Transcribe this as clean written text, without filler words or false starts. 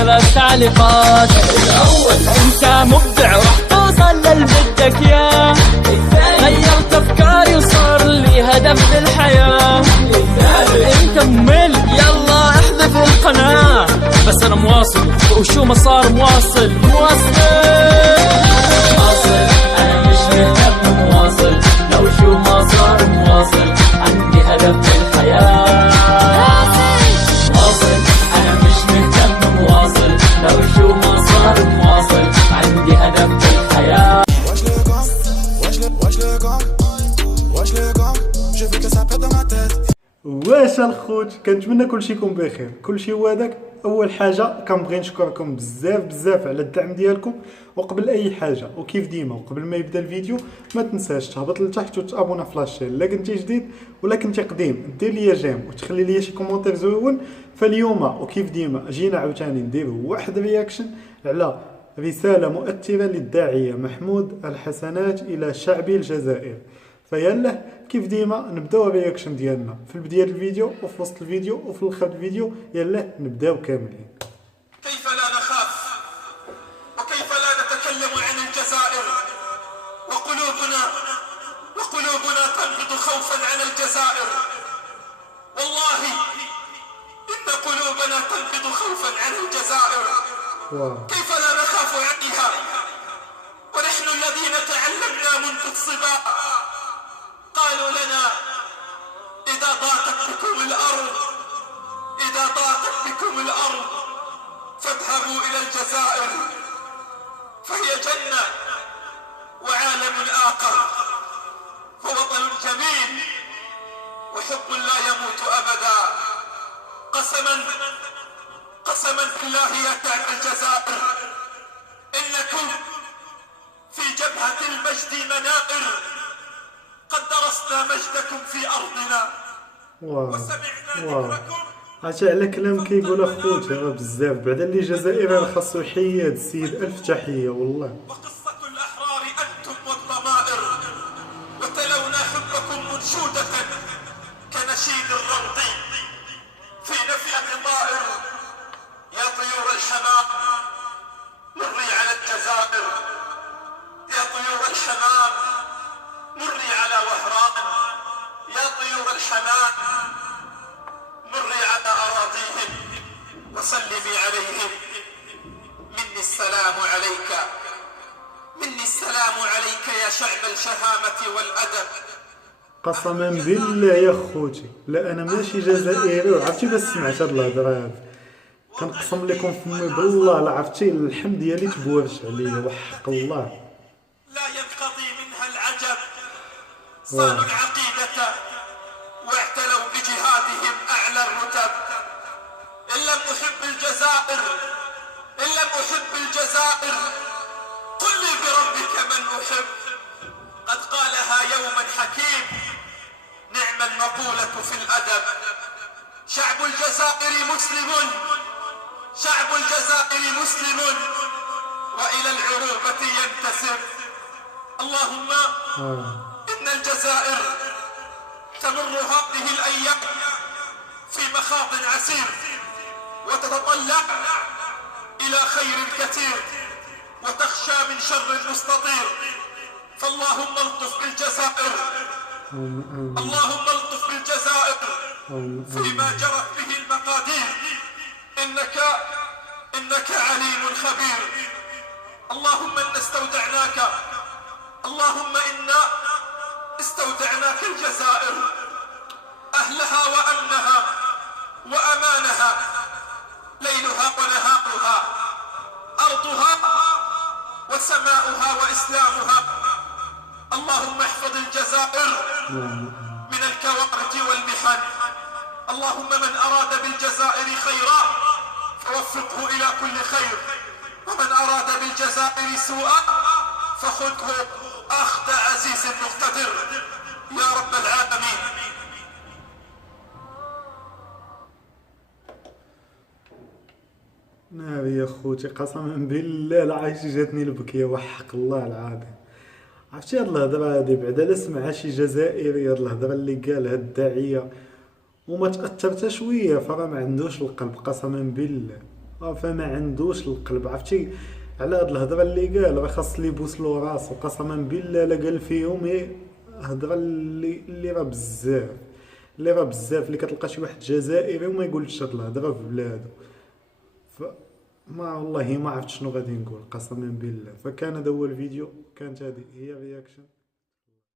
3 تعليقات. الأول أنت مبدع راح توصل للبدك يا. غيرت أفكاري وصار لي هدف بالحياة. أنت ممل يلا احذف القناة، بس أنا مواصل وشو ما صار مواصل. أنا مش مهتم مواصل، لو شو ما صار مواصل. عندي هدف بالحياة مواصل. أنا مش مهتم مواصل، لو شو ما صار مواصل. عندي هدف بالحياة. واش الخوت، كنتمنى كلشي يكون بخير. كلشي هو هذاك. اول حاجه كنبغي نشكركم بزاف على الدعم ديالكم. وقبل اي حاجه وكيف ديما وقبل ما يبدا الفيديو ما تنساش تهبط لتحت وتابونا في لاشين الا كنتي جديد ولا كنتي قديم. دير لي جيم وتخلي لي شي كومونتير زوين. فاليوم وكيف ديما جينا عاوتاني نديرو واحد رياكشن على رساله مؤثره للداعيه محمود الحسنات الى شعب الجزائر. فيلا كيف ديما نبداو الرياكشن ديالنا في البدايه الفيديو وفي وسط الفيديو وفي الاخر الفيديو. يلا نبداو كاملين. كيف لا نخاف وكيف لا نتكلم عن الجزائر وقلوبنا تنبض خوفا عن الجزائر. والله إن قلوبنا تنبض خوفا عن الجزائر. كيف لا نخاف عنها ونحن الذين تعلمنا منذ الصبا. قالوا لنا إذا ضاقت بكم الأرض فاذهبوا إلى الجزائر، فهي جنة وعالم آخر ووطن جميل وحب لا يموت أبدا. قسما بالله يا شعب الجزائر إنكم في جبهة المجد منائر. قد درسنا مجدكم في أرضنا وسمعنا ذكركم. عرفتي على كلام كيقول اخوت بزاف بعدا اللي جزائري خاصو يحيد السيد الف تحيه والله. وقصة الأحرار أنتم والضمائر وتلونا حبكم منشودة كنشيد الروض في نفحة طائر. يا طيور الحمام مري على الجزائر، يا طيور الحمام مري على وهران، يا طيور الحمام مري على أراضيهم وسلمي عليهم. مني السلام عليك، مني السلام عليك يا شعب الشهامة والأدب. قسما بالله يا خوتي لا انا ماشي جزائري وعرفتي بس سمعت هاد الهضره هادي كنقسم لكم فمي بالله لا عرفتي اللحم ديالي تبورش عليا وحق الله. لا ينقضي منها العجب. صانوا العقيدة واعتلوا بجهادهم أعلى الرتب. إن لم أحب الجزائر قل لي بربك من أحب. قد قالها يوما حكيم نعم المقولة في الأدب. شعب الجزائر مسلم وإلى العروبة ينتسب. اللهم إن الجزائر تمر هذه الأيام في مخاض عسير وتتطلع إلى خير كثير وتخشى من شر مستطير. فاللهم الطف بالجزائر، اللهم الطف بالجزائر فيما جرت به المقادير. إنك عليم خبير. اللهم إنا استودعناك الجزائر أهلها وأمنها وأمانها، ليلها ونهارها، أرضها وسماؤها وإسلامها. اللهم احفظ الجزائر من الكوارث والمحن. اللهم من أراد بالجزائر خيرا فوفقه إلى كل خير، ومن أراد بالجزائر سوءا فخذه أخذ عزيز مقتدر يا رب العالمين. ناري يا خوتي قسما بالله العايش جاتني البكيه وحق الله العظيم. عرفتي هاد الهضره هادي بعدا لا سمعها شي جزائري هاد الهضره اللي قالها الداعيه وما تاثرت شويه فراه ما عندوش القلب قسما بالله. فما عندوش القلب. عرفتي على هاد الهضره اللي قال راه خاص اللي يبوسلو راسو، قسما بالله لا قال فيهم هي هضره اللي راه بزاف، اللي كتلقى شي واحد جزائري وما يقولش هاد الهضره في بلادو. ما والله ما عرفت شنو غادي نقول قسما بالله. فكان هذا هو الفيديو، كانت هذه هي رياكشن.